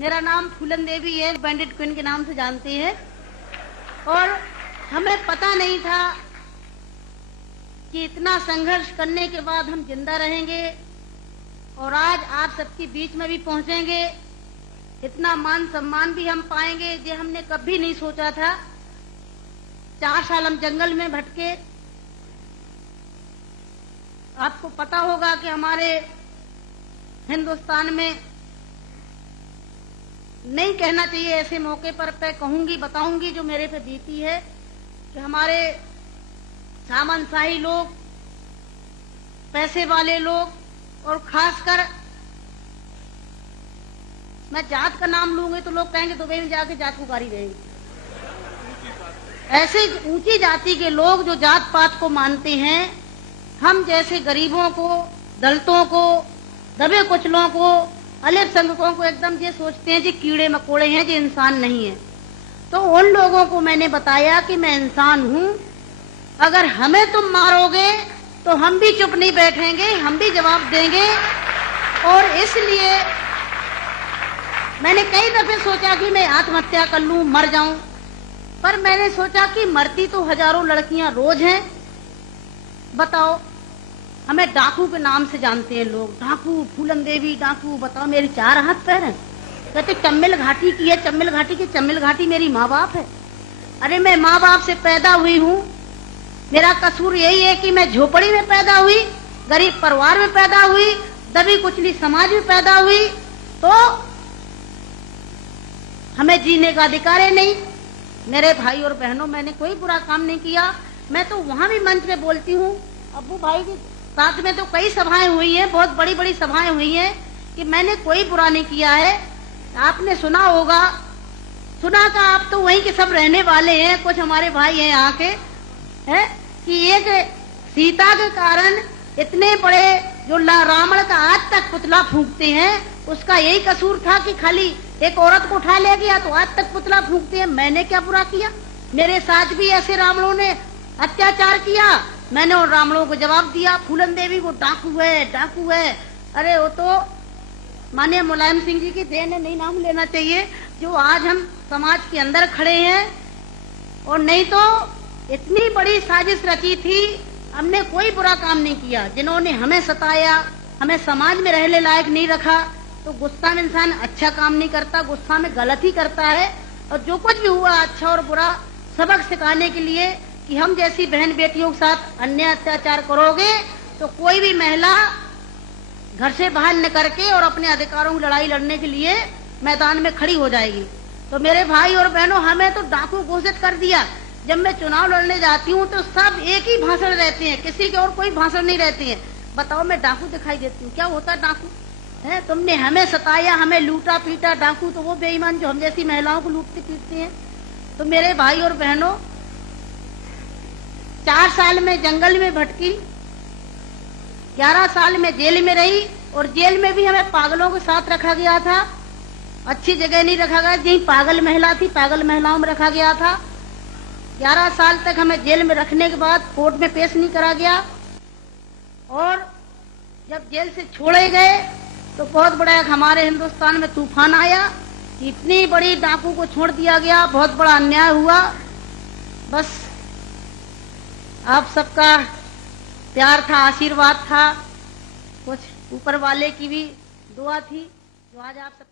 मेरा नाम फूलन देवी है, बैंडिट क्वीन के नाम से जानते हैं। और हमें पता नहीं था कि इतना संघर्ष करने के बाद हम जिंदा रहेंगे और आज आप सबके बीच में भी पहुंचेंगे, इतना मान सम्मान भी हम पाएंगे, ये हमने कभी नहीं सोचा था। 4 साल हम जंगल में भटके। आपको पता होगा कि हमारे हिंदुस्तान में नहीं कहना चाहिए ऐसे मौके पर, मैं कहूंगी, बताऊंगी जो मेरे पे बीती है कि हमारे सामंतशाही लोग, पैसे वाले लोग और खासकर मैं जात का नाम लूंगी तो लोग कहेंगे दुबई में जाके जात पुकारी रहेंगे। ऐसे ऊंची जाति के लोग जो जात पात को मानते हैं, हम जैसे गरीबों को, दलितों को, दबे कुचलों को, अल्पसंख्यकों को एकदम ये सोचते हैं जी कीड़े मकोड़े हैं, जी इंसान नहीं है। तो उन लोगों को मैंने बताया कि मैं इंसान हूं, अगर हमें तुम मारोगे तो हम भी चुप नहीं बैठेंगे, हम भी जवाब देंगे। और इसलिए मैंने कई दफे सोचा कि मैं आत्महत्या कर लूं, मर जाऊं, पर मैंने सोचा कि मरती तो हजारों लड़कियां रोज हैं। बताओ, हमें डाकू के नाम से जानते हैं लोग, डाकू, फूलन देवी डाकू। बताओ, मेरी 4 हाथ पैर हैं। कहते चम्मिल घाटी की है, चम्मिल घाटी की, चम्मिल घाटी मेरी माँ बाप है। अरे मैं माँ बाप से पैदा हुई हूँ, मेरा कसूर यही है कि मैं झोपड़ी में पैदा हुई, गरीब परिवार में पैदा हुई, दबी कुचली समाज में पैदा हुई, तो हमें जीने का अधिकार है नहीं। मेरे भाई और बहनों, मैंने कोई बुरा काम नहीं किया। मैं तो वहां भी मंच पे बोलती हूँ, अब्बू भाई के साथ में तो कई सभाएं हुई हैं, बहुत बड़ी बड़ी सभाएं हुई हैं, कि मैंने कोई बुरा नहीं किया है। आपने सुना होगा, सुना था, आप तो वहीं के सब रहने वाले हैं, कुछ हमारे भाई हैं यहाँ के, है कि एक सीता के कारण इतने बड़े जो रावण का आज तक पुतला फूंकते हैं, उसका यही कसूर था कि खाली एक औरत को उठा ले गया तो आज तक पुतला फूंकते हैं। मैंने क्या बुरा किया? मेरे साथ भी ऐसे रावणों ने अत्याचार किया, मैंने उन रावणों को जवाब दिया। फूलन देवी को डाकू है, डाकू है। अरे वो तो माननीय मुलायम सिंह जी की देन है, नहीं नाम लेना चाहिए, जो आज हम समाज के अंदर खड़े हैं। और नहीं तो इतनी बड़ी साजिश रची थी, हमने कोई बुरा काम नहीं किया। जिन्होंने हमें सताया, हमें समाज में रहने लायक नहीं रखा, तो गुस्सा में इंसान अच्छा काम नहीं करता, गुस्सा में गलत ही करता है। और जो कुछ भी हुआ, अच्छा और बुरा सबक सिखाने के लिए कि हम जैसी बहन बेटियों के साथ अन्याय अत्याचार करोगे तो कोई भी महिला घर से बाहर निकल के और अपने अधिकारों की लड़ाई लड़ने के लिए मैदान में खड़ी हो जाएगी। तो मेरे भाई और बहनों, हमें तो डाकू घोषित कर दिया। जब मैं चुनाव लड़ने जाती हूँ तो सब एक ही भाषण रहते हैं, किसी के और कोई भाषण नहीं रहते हैं। बताओ, मैं डाकू दिखाई देती हूँ? क्या होता है डाकू? है, तुमने हमें सताया, हमें लूटा पीटा। डाकू तो वो बेईमान जो हम जैसी महिलाओं को लूटते पीटते हैं। तो मेरे भाई और बहनों, 4 साल में जंगल में भटकी, 11 साल में जेल में रही, और जेल में भी हमें पागलों के साथ रखा गया था। अच्छी जगह नहीं रखा गया, यही पागल महिला थी, पागल महिलाओं में रखा गया था। 11 साल तक हमें जेल में रखने के बाद कोर्ट में पेश नहीं करा गया। और जब जेल से छोड़े गए तो बहुत बड़ा हमारे हिंदुस्तान में तूफान आया। इतनी बड़ी डाकू को छोड़ दिया गया, बहुत बड़ा अन्याय हुआ। बस आप सबका प्यार था, आशीर्वाद था, कुछ ऊपर वाले की भी दुआ थी, जो आज आप सब